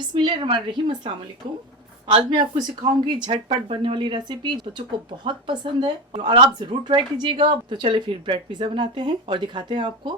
बिस्मिल्लाहिर्रहमानिर्रहीम, अस्सलाम वालेकुम। आज मैं आपको सिखाऊंगी झटपट बनने वाली रेसिपी, बच्चों को बहुत पसंद है और आप जरूर ट्राई कीजिएगा। तो चले फिर ब्रेड पिज्जा बनाते हैं और दिखाते हैं आपको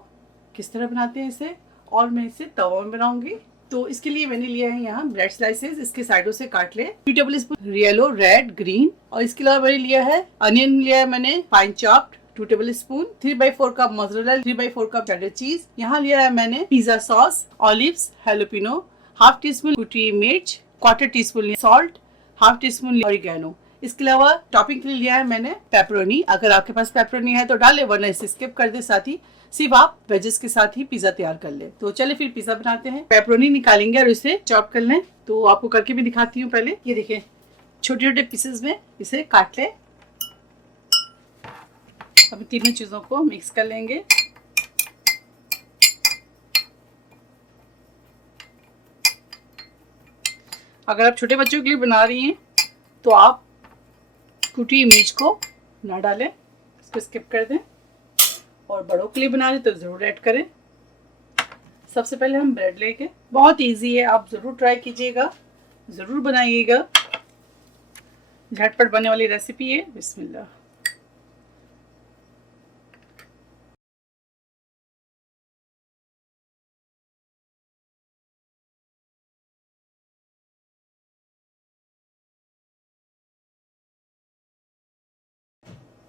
किस तरह बनाते हैं इसे। और मैं इसे तवा में बनाऊंगी। तो इसके लिए मैंने लिया है यहाँ ब्रेड स्लाइसेस, इसके साइडों से काट ले 2 table spoon yellow, red, green. और इसके अलावा मैंने लिया है अनियन, लिया है मैंने fine chopped 2 tablespoon, 3/4 cup mozzarella, 3/4 cup cheddar cheese. यहाँ लिया है मैंने pizza sauce, olives, jalapeno, half teaspoon कुटी मिर्च, 1/4 teaspoon salt, half teaspoon oregano. इसके अलावा टॉपिंग के लिए लिया है मैंने पेपरोनी। अगर आपके पास पेपरोनी है तो डाले, वरना इसे स्किप कर दे। साथ ही सिर्फ आप वेजेस के साथ ही पिज्जा तैयार कर ले। तो चले फिर पिज्जा बनाते हैं। पेपरोनी निकालेंगे और इसे चॉप कर लें। तो आपको करके भी दिखाती हूँ। पहले ये देखिए, छोटे छोटे पीसेस में इसे काट ले। अब तीनों चीजों को मिक्स कर लेंगे। अगर आप छोटे बच्चों के लिए बना रही हैं तो आप कुटी मिर्च को ना डालें, इसको स्किप कर दें। और बड़ों के लिए बना रहे तो ज़रूर ऐड करें। सबसे पहले हम ब्रेड लेंगे। बहुत इजी है, आप ज़रूर ट्राई कीजिएगा, ज़रूर बनाइएगा। झटपट बनने वाली रेसिपी है। बिस्मिल्लाह।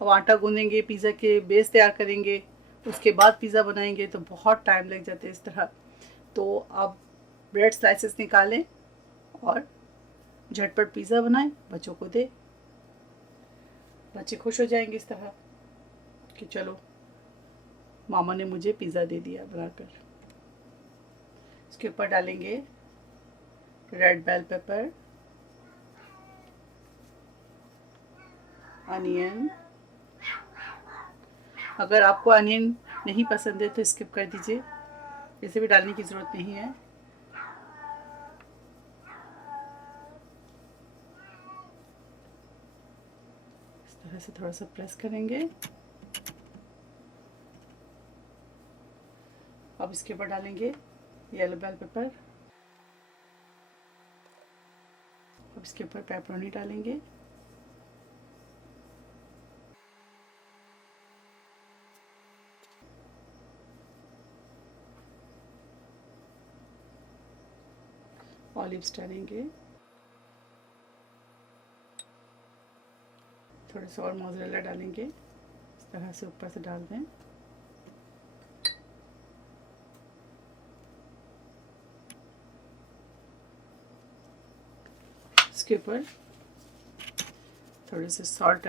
अब आटा गूंदेंगे, पिज़्ज़ा के बेस तैयार करेंगे, उसके बाद पिज़्ज़ा बनाएंगे तो बहुत टाइम लग जाता है इस तरह। तो आप ब्रेड स्लाइसेस निकालें और झटपट पिज़्ज़ा बनाएं, बच्चों को दें। बच्चे खुश हो जाएंगे इस तरह कि चलो मामा ने मुझे पिज़्ज़ा दे दिया बनाकर। इसके ऊपर डालेंगे रेड बेल पेपर, अनियन। अगर आपको अनियन नहीं पसंद है तो स्किप कर दीजिए, इसे भी डालने की ज़रूरत नहीं है। इस तरह से थोड़ा सा प्रेस करेंगे। अब इसके ऊपर डालेंगे येलो बेल पेपर। अब इसके ऊपर पेपरोनी डालेंगे। ऑलिव्स डालेंगे। थोड़ा सा और मोज़रेला डालेंगे। इस तरह से ऊपर से डाल दें। इसके ऊपर थोड़े से सॉल्ट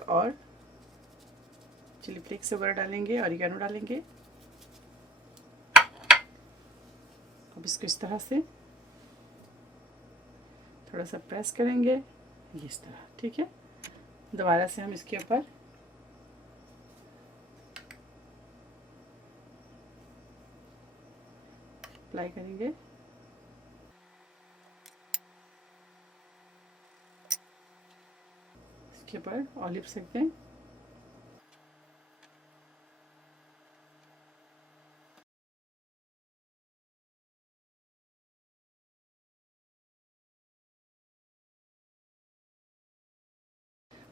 और चिली फ्लेक्स वगैरह डालेंगे, ऑरिगेनो डालेंगे। अब इसको इस तरह से थोड़ा सा प्रेस करेंगे, इस तरह। ठीक है, दोबारा से हम इसके ऊपर अप्लाई करेंगे। इसके ऊपर ऑलिव सेक दें।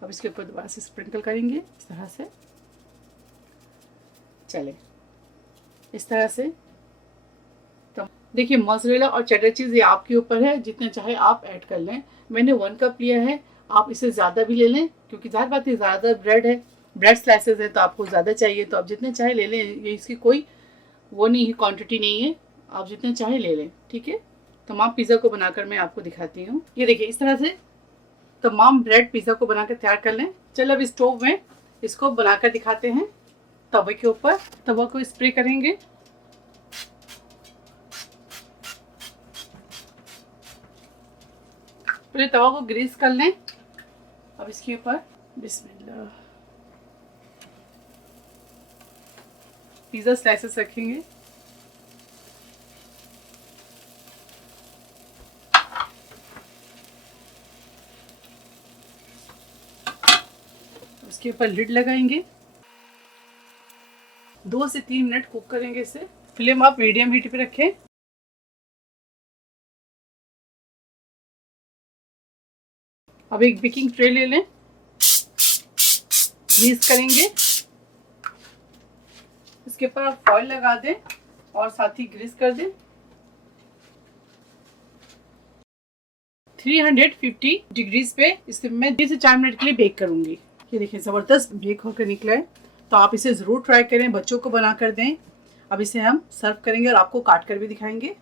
अब इसके ऊपर दोबारा से स्प्रिंकल करेंगे इस तरह से। चले इस तरह से। तो देखिए, मोज़रेला और चेडर चीज़ ये आपके ऊपर है, जितने चाहे आप ऐड कर लें। मैंने 1 कप लिया है, आप इसे ज़्यादा भी ले लें, क्योंकि ज़्यादा बात है, ज़्यादा ब्रेड है, ब्रेड स्लाइसेस है, तो आपको ज़्यादा चाहिए तो आप जितने चाहे ले लें। ये इसकी कोई वो नहीं है, क्वांटिटी नहीं है, आप जितने चाहे ले लें। ठीक है, तमाम पिज़्ज़ा को बनाकर मैं आपको दिखाती हूँ। ये देखिए, इस तरह से तमाम ब्रेड पिज़्ज़ा को बनाकर तैयार कर लें। चलो अब स्टोव में इसको बनाकर दिखाते हैं। तवे के ऊपर तवा को स्प्रे करेंगे। पहले तवा को ग्रीस कर लें। अब इसके ऊपर बिस्मिल्लाह पिज़्ज़ा स्लाइसेस रखेंगे। उसके ऊपर लिड लगाएंगे। 2 से 3 मिनट कुक करेंगे इसे। फ्लेम आप मीडियम हीट पे रखें। अब एक बेकिंग ट्रे ले लें, ग्रीस करेंगे, इसके ऊपर आप फॉइल लगा दें और साथ ही ग्रीस कर दें। 350 डिग्रीज पे इसे मैं 3 से 4 मिनट के लिए बेक करूंगी। ये देखिए ज़बरदस्त बेक होकर निकला है, तो आप इसे ज़रूर ट्राई करें, बच्चों को बना कर दें। अब इसे हम सर्व करेंगे और आपको काट कर भी दिखाएंगे।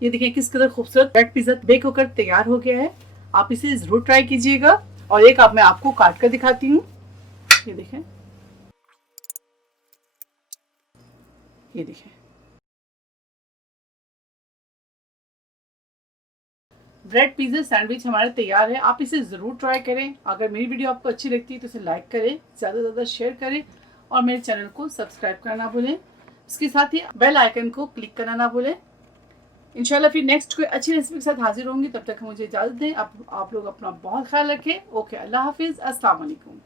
ये देखिए किस कदर खूबसूरत ब्रेड पिज़्ज़ा बेक होकर तैयार हो गया है। आप इसे ज़रूर ट्राई कीजिएगा। और एक मैं आपको काट कर दिखाती हूँ। ये देखें, ये देखें, ब्रेड पिज़्ज़ा सैंडविच हमारा तैयार है। आप इसे ज़रूर ट्राई करें। अगर मेरी वीडियो आपको अच्छी लगती है तो इसे लाइक करें, ज़्यादा से ज़्यादा शेयर करें और मेरे चैनल को सब्सक्राइब करना ना भूलें। इसके साथ ही बेल आइकन को क्लिक करना ना भूलें। इंशाल्लाह फिर नेक्स्ट कोई अच्छी रेसिपी के साथ हाजिर होंगी। तब तक मुझे इजाज़त दें। आप लोग अपना बहुत ख्याल रखें। ओके, अल्लाह हाफिज़, अस्सलाम वालेकुम।